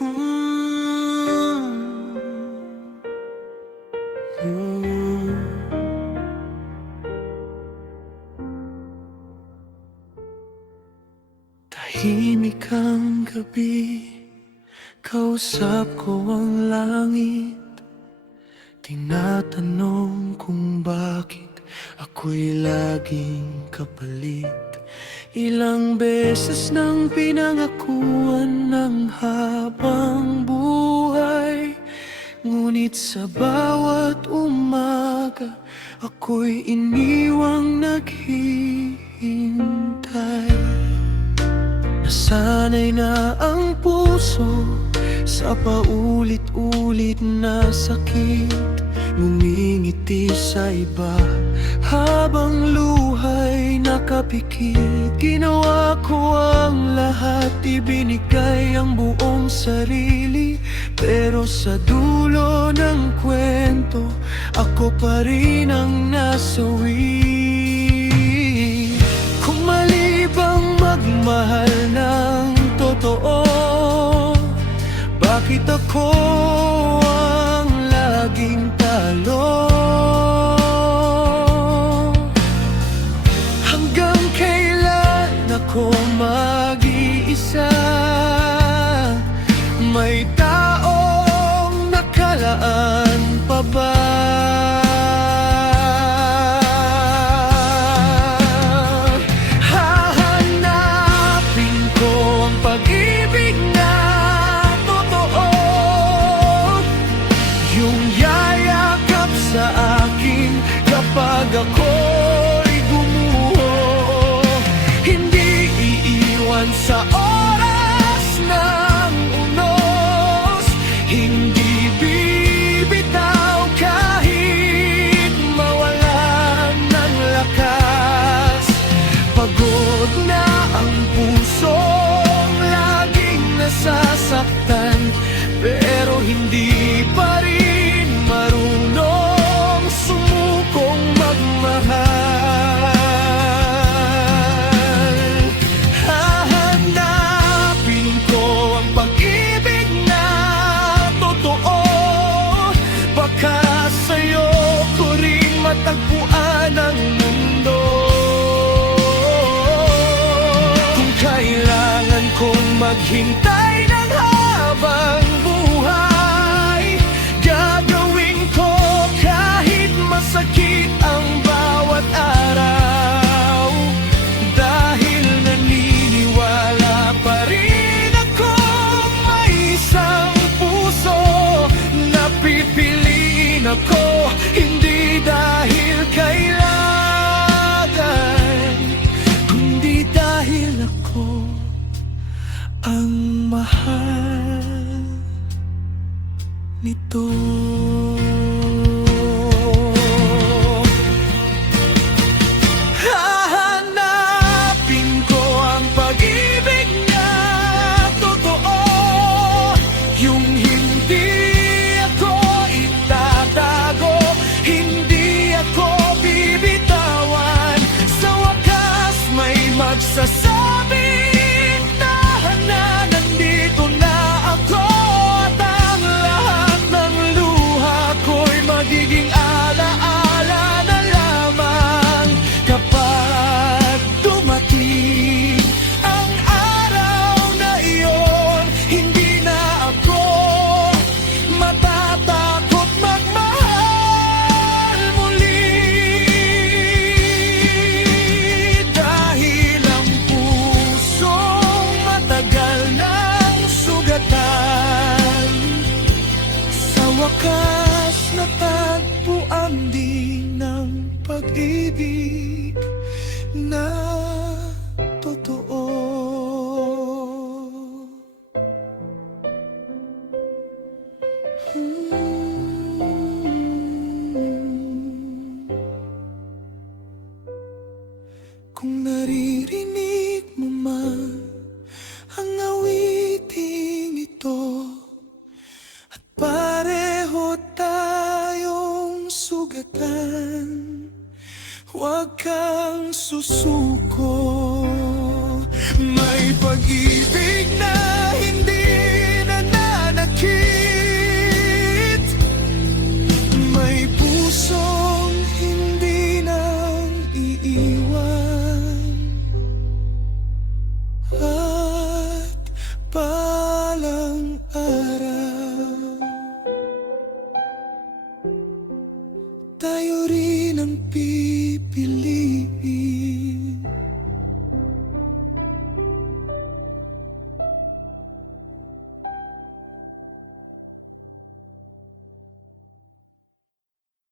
Tahimik ang gabi, kausap ko ang langit. Tinatanong kung bakit ako'y laging kapalit. Ilang beses nang pinangakuan ng habang buhay, ngunit sa bawat umaga ako'y iniwang naghihintay. Nasanay na ang puso sa paulit-ulit na sakit, ngumingiti sa iba habang luha'y nakapikit. Ginawa ko ang lahat, ibinigay ang buong sarili, pero sa dulo ng kwento ako pa rin ang nasawi. Kung mali bang magmahal ng totoo, bakit ako ang laging talo? Hanggang kailan ako mag-iisa? May taong nakalaan pa ba? Hahanapin ko ang pag-ibig na totoo, yung yayakap sa akin kapag ako'y gumuho. Hindi iiwan sa oras ng unos, hindi bibitaw kahit mawalan ng lakas. Pagod na ang pusong laging nasasaktan, pero hindi pa rin marunong sumukong magmahal. Hahanapin ko ang pag-ibig na totoo, baka sa'yo ko rin matagpuan ang mundo. Kung kailangan kong maghintay ng habang buhay, gagawin ko kahit masakit ang bawat araw. Dahil naniniwala pa rin akong may isang puso na pipiliin ako, hindi dahil kailangan, kundi dahil ako ang mahal nito. Hahanapin ko ang pag-ibig na totoo, yung hindi ako itatago, hindi ako bibitawan. Sa wakas may magsasabing tahan na nandito na ako, at ang lahat ng luha ko'y magiging alaala na lamang kapag dumating ang araw na iyon. Hindi na ako matatakot magmahal muli, dahil ang pusong matagal ng sugatan sa wakas natagpuan din ng pag-ibig na totoo. Kung naririnig mo man ang awiting ito, at pareho tayong sugatan, huwag kang susuko.